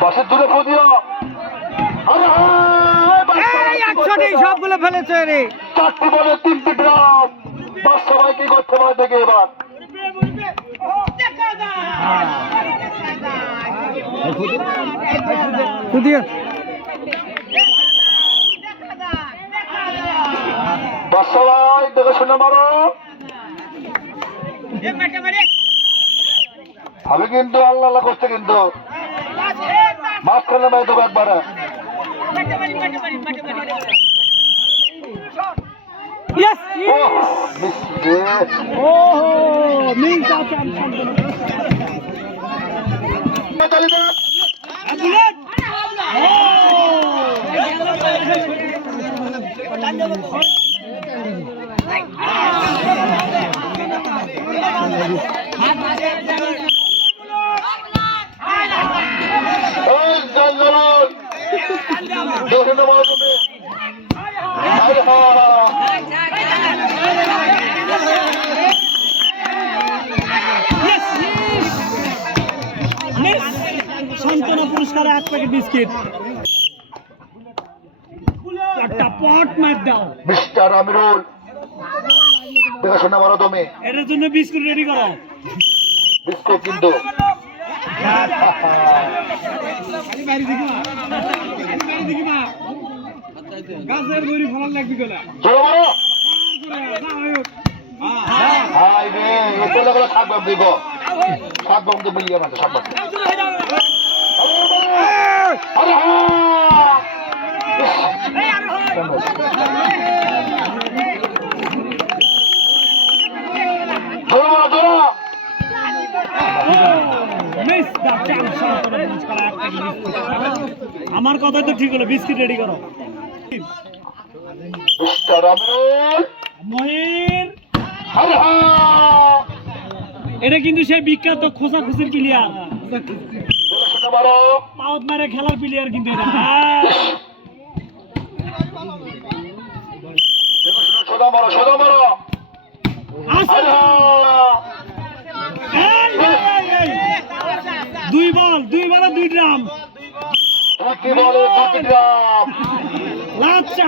বাসের দূরে খুঁজিও। সবগুলো ফেলেছে রে। 4টি বলে 3টি ড্রপ। বাস সবাই কি করতে পারে দেখে এবার। বাস সবাই দেখে শুনে মারো। আমি কিন্তু আল্লাহ করছে কিন্তু মাঝখানে মাই দেবো একবারে। সান্ত্বনা পুরস্কার 1 প্যাকেট বিস্কিট। একটা পট মার দাও মিস্টার আমিরুল, দেখাশোনা মারো তুমি। এটার জন্য বিস্কুট রেডি করো। বিস্কুট কিন্তু গাছের দড়ি ফলার লাগবে গলা। চলো মারো। হাই রে, এত লাগলো সাত বাম দিব। সাত বাম তো মিলিয়ে মারতে সাত বাম। আরে আমার কথা তো ঠিক হলো, বিস্কিট রেডি করো। মহির, এটা কিন্তু সেই বিখ্যাত খোঁচাখুচির প্লেয়ার, পাউত মারে খেলার প্লেয়ার কিন্তু এটা। দুই বল, 2 বলে 2 ড্রাম। আচ্ছা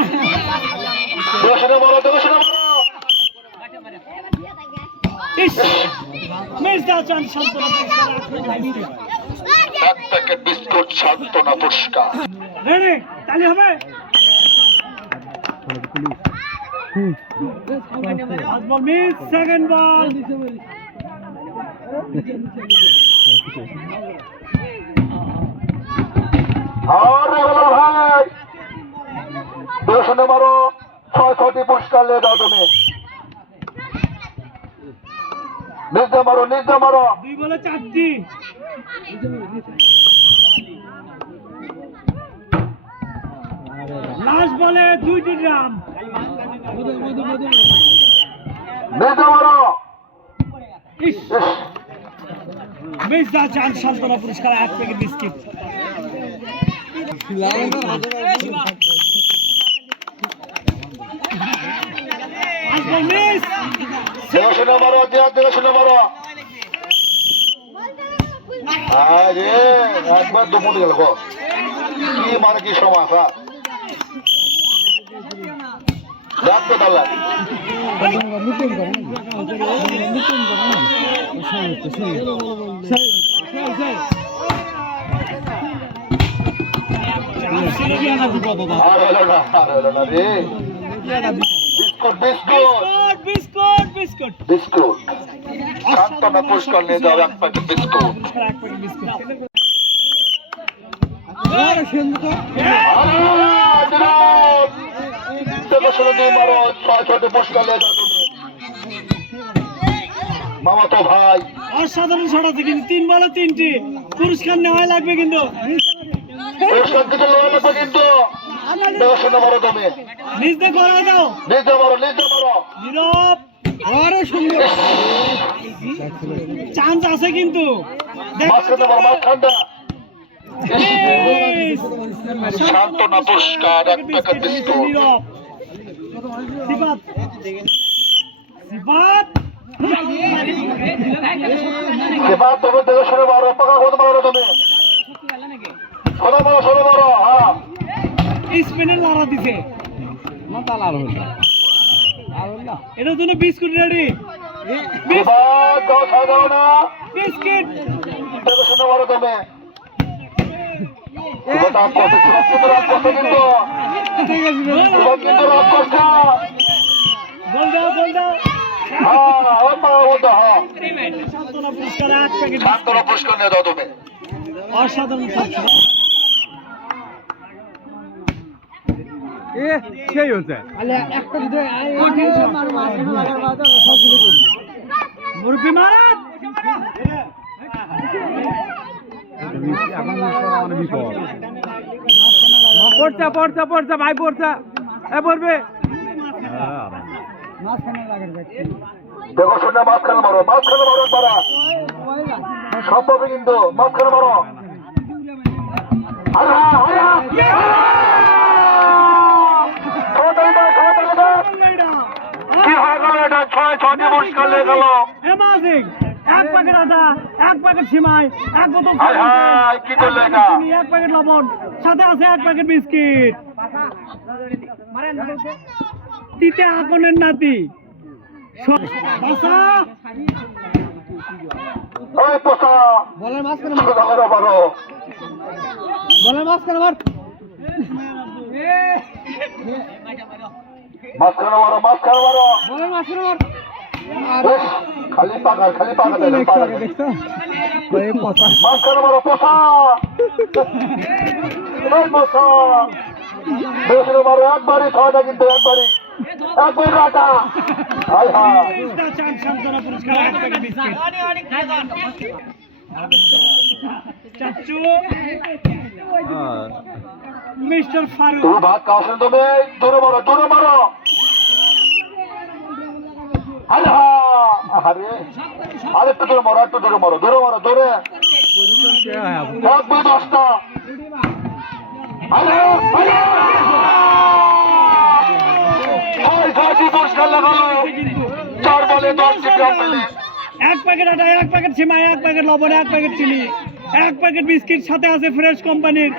বিস্কুট সান্ত্বনা পুরস্কার। তাহলে হবে সেকেন্ড বল। ভাই শুনে মারো, 6টি পুরস্কার নিয়ে দাও তুমি। নিজে মারো, নিজে মারো। 2 বলে 4টি। লাস্ট বলে 2টি ড্রাম। নিজে মারো। মির্জা চাঁদ সান্ত্বনা পুরস্কার 1 প্যাকেট বিস্কিট। শুনে মারো, দেখে শুনে মারো। আরে একবার তো মনে গেল কি মার কি সময় রাখতে পারলা। বিস্কুট সান্ত্বনা পুরস্কার নিয়ে যাও 1 প্যাকেট বিস্কুট। মারো, 6টি পুরস্কার নিয়ে যাও তুমি। মামা তো ভাই অসাধারণ শট আছে কিন্তু 3 বলে 3টি পুরস্কার নেওয়া লাগবে কিন্তু। পুরস্কার কিন্তু নেওয়া লাগবে কিন্তু। দেখাশোনা মারো তুমি। নিজে করা দাও, নিজে মারো, নিজে মারো। নীরব। আরে সুন্দর চান্স আছে কিন্তু। সান্ত্বনা পুরস্কার 1 প্যাকেট বিস্কুট। নীরব সিফাত, সিফাত সিফাত তুমি দেখাশোনা মারো। কত মারো তুমি ষোলো মারো হ্যাঁ স্পেনের লড়া দিছে এটার জন্য বিস্কুট রেডি এবার দাও দাও না বিস্কিট শুনে মারো তুমি রাগ করছে কিন্তু রাগ করছে কিন্তু রাগ করছে বল দাও হ্যাঁ সান্ত্বনা পুরস্কার 8 প্যাকেট সান্ত্বনা পুরস্কার নিয়ে দাও তুমি অসাধারণ ছাত্র সেই হচ্ছে মুরব্বি মারাত পড়ছে ভাই পড়ছে পড়বে দেখো শুনে মাঝখানে মারো তারা সম্ভব কিন্তু মাঝখানে মারো কি হয়ে গেল এটা 6টি পুরস্কার নিয়ে গেল অ্যামাজিং 1 প্যাকেট আদা 1 প্যাকেট সিমাই 1 বোতল কি করলো এটা 1 প্যাকেট লবণ সাথে আছে 1 প্যাকেট বিস্কিট তিতে আকনের নাতি বাসা ওই পোষা বলের মাঝখানে মারো বলের মাঝখানে মার মাঝখানে মারো বলের মাঝখানে মার খালি পাকা দেখছো এই পচা মাঝখানে মারো পোষা বেশি মারো একবারই ছয়টা কিন্তু একবার রাটা সান্ত্বনা পুরস্কার 1 প্যাকেট বিস্কিট চাচু মিস্টার ফারুক তুমি ভাত খাওয়াছেন তুমি দূরে মারো আরেকটু দূরে মারো দূরে 10টা পুরস্কার লাগালো 4 বলে 10টি গ্রাম পেলে 1 প্যাকেট আটা 1 প্যাকেট সিমাই 1 প্যাকেট লবণ 1 প্যাকেট চিনি 1 প্যাকেট বিস্কিট সাথে আছে ফ্রেশ কোম্পানির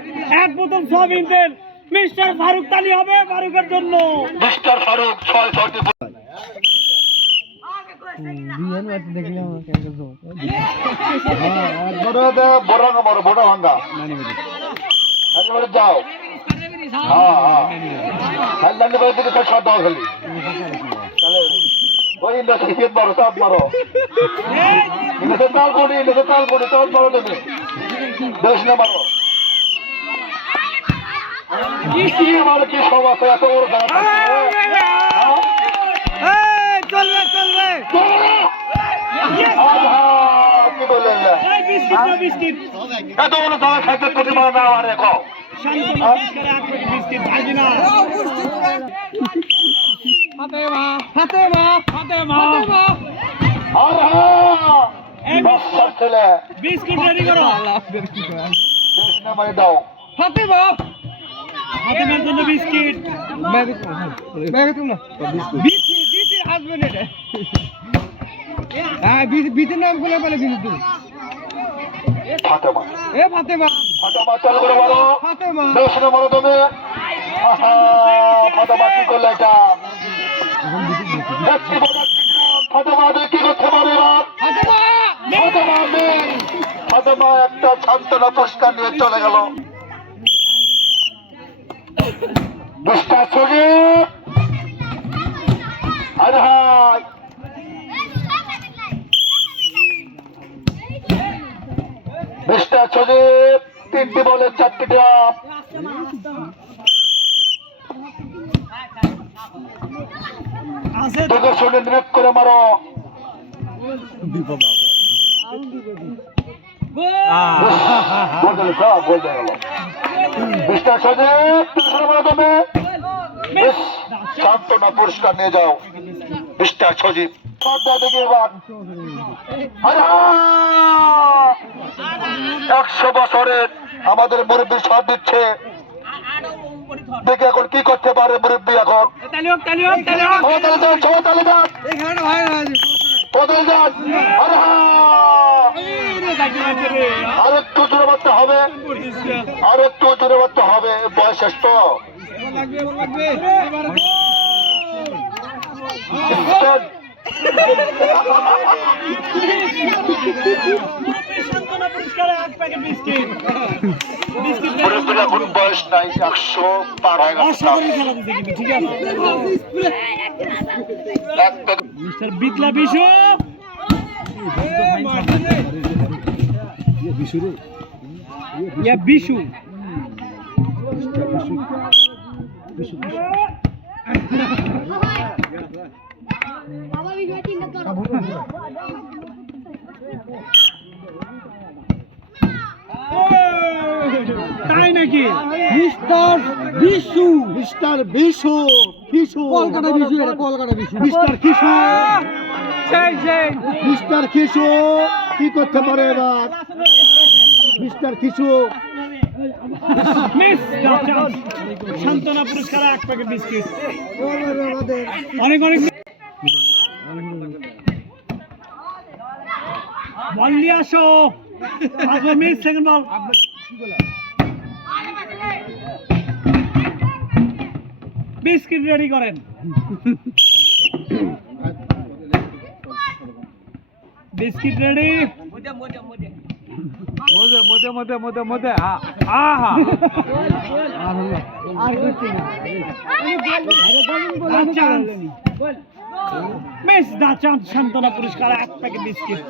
1 বোতল সয়াবিন তেল মিস্টার ফারুক তালি হবে ফারুকের জন্য মিস্টার ফারুক 6টি বড় ভাঙ্গা যাও মারো সব মারো তাল করি মারো তুমি দেশ না মারো কি সব আছে এত বড় চলবে কি বললেন বিস্কিট এত বড় দাওয়া খাইতে কোটি মারা না আরে কও সান্ত্বনা পুরস্কার 1 প্যাকেট বিস্কিট ভাজি না ফাতেমা ছেলে বিস্কুট রেডি করো মানে দাও ফাতেমার জন্য বিস্কিট বিচের নাম বলে বলে ফাতেমা ফাতেমা চালু করে মারো দেশনে মারো তুমি ফাতেমা কি করলে এটা ফাতেমা কি করতে পারে ফাতেমা একটা সান্ত্বনা পুরস্কার নিয়ে চলে গেল বুঝতে ছবি আরে হাই মিস্টার সজীব 3টি বলে 4টি ড্রপ দেখে শুনে নিয়োগ করে মারো মিস্টার সজীব তুমি সান্ত্বনা পুরস্কার নিয়ে যাও মিস্টার সজীব দেখে এবার 100 বছরের আমাদের মুরব্বী সাথ দিচ্ছে দেখে এখন কি করতে পারে মুরব্বী এখন চাকরি আছে রে আর একটু জোরে মারতে হবে, আর একটু জোরে মারতে হবে, বয়স শেষ তো। সান্ত্বনা পুরস্কারে 1 প্যাকেট বিস্কিট মুরব্বীর এখন বয়স নাই, 100 পার হয়ে গেছে। অসাধারণ খেলা দিচ্ছে কিন্তু ঠিক আছে এক প্যাকেট মিস্টার বিটলা বিশু ইয়া বিশু তাই নাকি মিস্টার বিশু মিস্টার বিশু, কিশু, কলকাতা বিশু, এটা কলকাতা বিশু। মিস্টার কিশু, সেই সেই মিস্টার কিশু কি করতে পারে এবার? মিস্টার কিশু মিস সান্ত্বনা পুরস্কার 1 প্যাকেট বিস্কিট অনেক অনেক বল নিয়ে আসো 5 মিনিট সেকেন্ড বল বিস্কিট রেডি করেন বিস্কিট রেডি মধ্যে আহা আর কিছু না মিস দা চান্স সান্ত্বনা পুরস্কার 1 প্যাকেট বিস্কিট